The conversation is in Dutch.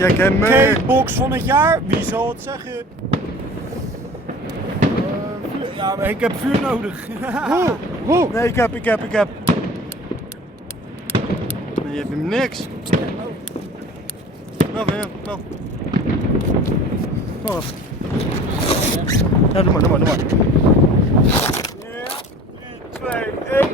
Check hem. Cakebox van het jaar, wie zal het zeggen? Ja, maar ik heb vuur nodig. Nee, ik heb. Je hebt hem niks. Nou, weer. Nou. Oh. Ja, doe maar. Ja, 3, 2, 1.